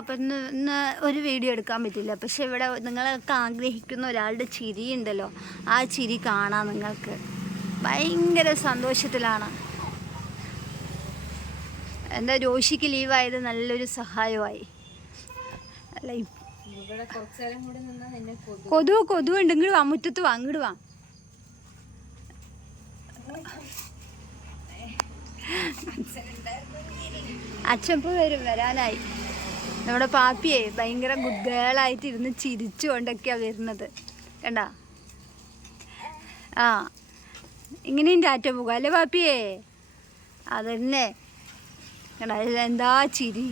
അപ്പം ഇന്ന് ഇന്ന് ഒരു വീഡിയോ എടുക്കാൻ പറ്റില്ല. പക്ഷെ ഇവിടെ നിങ്ങളൊക്കെ ആഗ്രഹിക്കുന്ന ഒരാളുടെ ചിരി ഉണ്ടല്ലോ. ആ ചിരി കാണാം നിങ്ങൾക്ക്. ഭയങ്കര സന്തോഷത്തിലാണ്. എന്താ രോഷിക്ക് ലീവായത് നല്ലൊരു സഹായമായി. അല്ല കൊതു. കൊതു ഉണ്ട്. ഇങ്ങോട്ട് വാ മുറ്റത്ത് വാ ഇങ്ങോട്ട് വാ. അച്ഛൻ വരും വരാനായി. നമ്മുടെ പാപ്പിയെ ഭയങ്കര ഗുഡ് ഗേൾ ഗേളായിട്ട് ഇരുന്ന് ചിരിച്ചുകൊണ്ടൊക്കെയാണ് വരുന്നത്. കണ്ട? ആ ഇങ്ങനെയും ടാറ്റ പോകാം അല്ലേ പാപ്പിയേ? അതന്നെ. കണ്ട എന്താ ചിരി.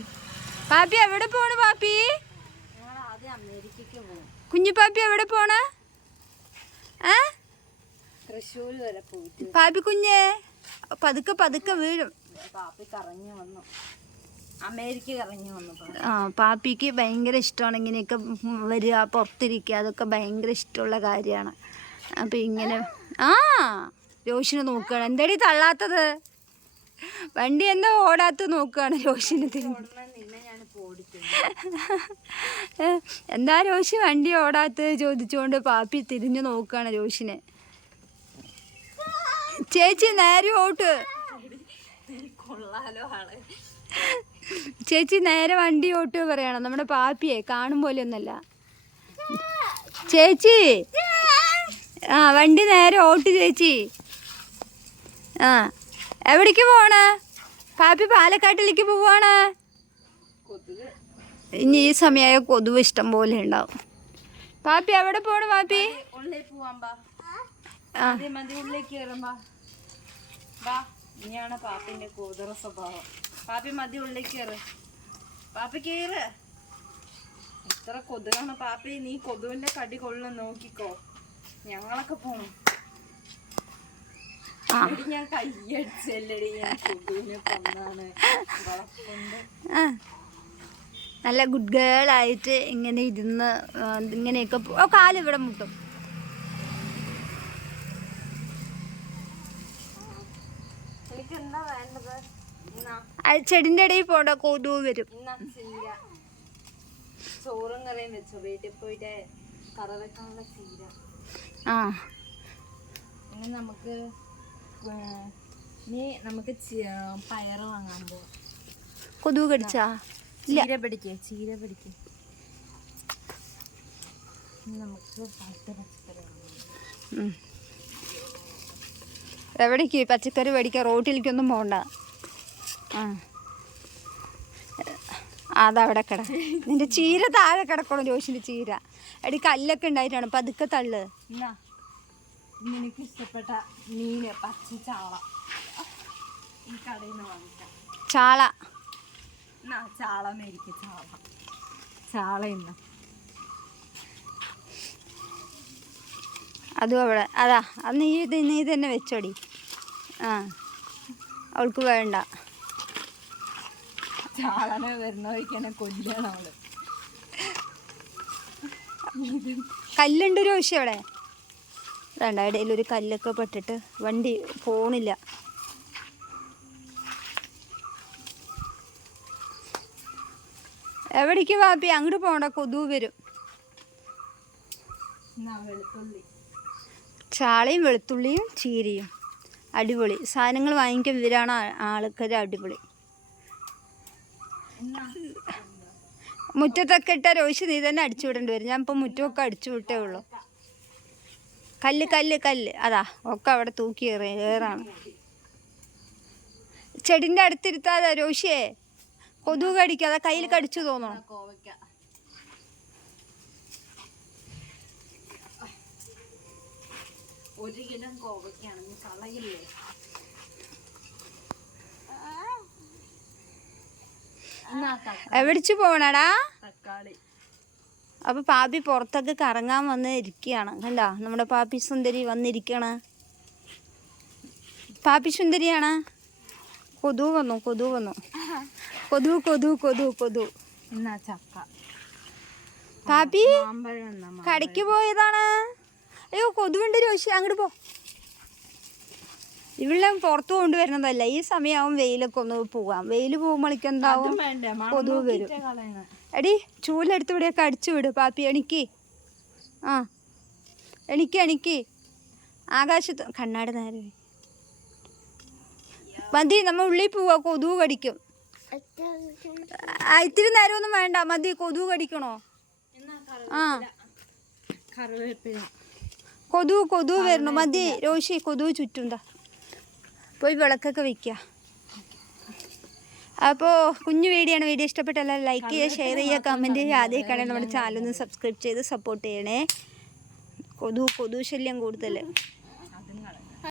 പാപ്പി എവിടെ പോണ് പാപ്പി? ഞങ്ങൾ ആദ്യം അമേരിക്കക്ക് കുഞ്ഞു പാപ്പി എവിടെ പോണ? ഏ? തൃശ്ശൂർ വരെ പോയിട്ട്. പാപ്പി കുഞ്ഞേ പതുക്കെ പതുക്കെ വീഴും. പാപ്പി കറങ്ങി വന്നു അമേരിക്ക കറങ്ങി വന്നു പാപ്പി. ആ പാപ്പിക്ക് ഭയങ്കര ഇഷ്ടമാണ് ഇങ്ങനെയൊക്കെ വരിക പുറത്തിരിക്കുക അതൊക്കെ ഭയങ്കര ഇഷ്ടമുള്ള കാര്യമാണ്. അപ്പം ഇങ്ങനെ ആ രോഷിനെ നോക്കുകയാണ്. എന്താടി തള്ളാത്തത്? വണ്ടി എന്താ ഓടാത്ത നോക്കുകയാണ് രോഷിനെ എന്താ രോഷി വണ്ടി ഓടാത്തത് ചോദിച്ചുകൊണ്ട് പാപ്പി തിരിഞ്ഞു നോക്കുകയാണ് രോഷിനെ. ചേച്ചി നേരെ ഓട്ട്. കൊള്ളാലോ ആൾ. ചേച്ചി നേരെ വണ്ടി ഓട്ടോ പറയണം. നമ്മുടെ പാപ്പിയെ കാണും പോലെ ഒന്നല്ല ചേച്ചി. ആ വണ്ടി നേരെ ഓട്ട് ചേച്ചി. ആ എവിടേക്ക് പോണ് പാപ്പി പാലക്കാട്ടിലേക്ക് പോവാണ്. ഇനി ഈ സമയമായ കൊതുവ് ഇഷ്ടം പോലെ ഉണ്ടാവും. പാപ്പി എവിടെ പോണ പാപ്പി? ഉള്ളിൽ ആ. മതി ഉള്ളിലേക്ക് കയറാം ബാ ബാ ഇനിയാണ് പാപ്പിന്റെ കൂതറ സ്വഭാവം. പാപ്പി മതി ഉള്ളി കയറ്. പാപ്പി കയറ്. എത്ര കൊതുകാണ് പാപ്പി. നീ കൊതുവിന്റെ കടി കൊള്ളു നോക്കിക്കോ. ഞങ്ങളൊക്കെ പോണം. ഞാൻ കയ്യടിച്ചല്ലടി ഞാൻ കൊതുവിനെ കൊന്നാണ്. നല്ല ഗുഡ് ഗേൾ ആയിട്ട് ഇങ്ങനെ ഇരുന്ന് ഇങ്ങനെയൊക്കെ കാലിവിടെ മുട്ടും എനിക്ക് എന്താ വേണ്ടത് ചെടിന്റെ ഇടയിൽ പോണ്ട കൊതുവ് വരും. ചോറും കറിയും വെച്ചു. വീട്ടിൽ പോയിട്ട് കറ വെക്കാനുള്ള ചീര ആ. നമുക്ക് പയറ് വാങ്ങാൻ പോവാം. കൊതുവ് കടിച്ചാ? ചീര പിടിക്കേ ചീര പിടിക്കേ. ഇനി നമുക്ക് പഴുത്ത പച്ചക്കറി വാങ്ങാം. എവിടേക്ക് പച്ചക്കറി മേടിക്കാൻ റോട്ടിലേക്കൊന്നും പോണ്ട. അതവിടെ കിട. നിന്റെ ചീര താഴെ കിടക്കണം ജോഷിന്റെ ചീര? എടി കല്ലൊക്കെ ഉണ്ടായിട്ടാണ്. പതുക്കെ തള്ള്. ഇന്ന്. ഇഷ്ടപ്പെട്ട മീന് പച്ച ചാള. ഈ കടയിൽ നിന്ന് വാങ്ങിക്കാം. ചാള. ചാള മേടിക്കും ചാള. ചാള ഇന്ന്. അതും അവിടെ. അതാ. അത് നീ ഇത് നീ തന്നെ വെച്ചോടി. ആ. അവൾക്ക് വേണ്ട. ചാളനെ വരുന്ന വഴിക്ക് നമ്മൾ കല്ലുണ്ട് ഒരു വിഷയം അവിടെ. വേണ്ട ഇടയിൽ ഒരു കല്ലൊക്കെ പെട്ടിട്ട് വണ്ടി പോണില്ല. എവിടേക്ക് വാപ്പി? അങ്ങോട്ട് പോണ്ട കൊതു വരും. ചാളയും വെളുത്തുള്ളിയും ചീരയും. അടിപൊളി. സാധനങ്ങൾ വാങ്ങിക്കാൻ ഇവരാണ് ആൾക്കാർ അടിപൊളി. മുറ്റത്തൊക്കെ ഇട്ട രോശി നീ തന്നെ അടിച്ചു വിടേണ്ടി വരും. ഞാൻ ഇപ്പം മുറ്റമൊക്കെ അടിച്ചു വിട്ടേ ഉള്ളൂ. കല്ല് കല്ല് കല്ല്. അതാ ഒക്കെ അവിടെ തൂക്കി ഏറി ഏറാണ്. ചെടിന്റെ അടുത്തിരുത്താതെ രോഷിയെ കൊതുക് കടിക്കാതെ കയ്യിൽ കടിച്ചു തോന്നണം. ഒരു കിലോ കോവയ്ക്കാണെങ്കിൽ കളയില്ലേ എന്നാ തക്ക- എവിടിച്ചു പോണടാ? അപ്പൊ പാപ്പി പുറത്തൊക്കെ കറങ്ങാൻ വന്ന് ഇരിക്കുകയാണ്. കണ്ടോ? നമ്മുടെ പാപ്പി സുന്ദരി വന്നിരിക്കണ. പാപ്പി സുന്ദരിയാണ്? കൊതു വന്നു കൊതു വന്നു. കൊതു കൊതു കൊതു കൊതു. ചക്ക. പാപ്പി കടയ്ക്ക് പോയതാണ്. അയ്യോ കൊതുവുണ്ട് രോഷി. അങ്ങോട്ട് പോ. ഇവിടെ പുറത്തു കൊണ്ടുവരുന്നതല്ല. ഈ സമയമാവും വെയിലൊക്കെ ഒന്ന് പോവാം. വെയിൽ പോകുമ്പോഴേക്കും എന്താവും? വരും. എടി ചൂലെടുത്ത് ഇവിടെയൊക്കെ അടിച്ചു വിട് പാപ്പി. എണിക്ക്. ആ. എണിക്ക് എണിക്ക്. ആകാശത്ത് കണ്ണാട് നേരെ. മതി നമ്മ ഉള്ളിൽ പോവാ. കൊതുക് കടിക്കും. ഇത്തിരി നേരമൊന്നും വേണ്ട. മതി കൊതുക് കടിക്കണോ? ആ. കൊതു കൊതു വരണോ. വരണം മതി രോഷി കൊതു ചുറ്റുണ്ടാ പോയി വിളക്കൊക്കെ വയ്ക്കുക അപ്പോൾ കുഞ്ഞു വീഡിയോ ആണ് വീഡിയോ ഇഷ്ടപ്പെട്ടല്ല ലൈക്ക് ചെയ്യുക ഷെയർ ചെയ്യുക. കമന്റ് ചെയ്യുക ആദ്യമായിക്കാണെങ്കിൽ നമ്മുടെ ചാനൽ ഒന്ന് സബ്സ്ക്രൈബ് ചെയ്ത് സപ്പോർട്ട് ചെയ്യണേ. കൊതു കൊതു ശല്യം കൂടുതൽ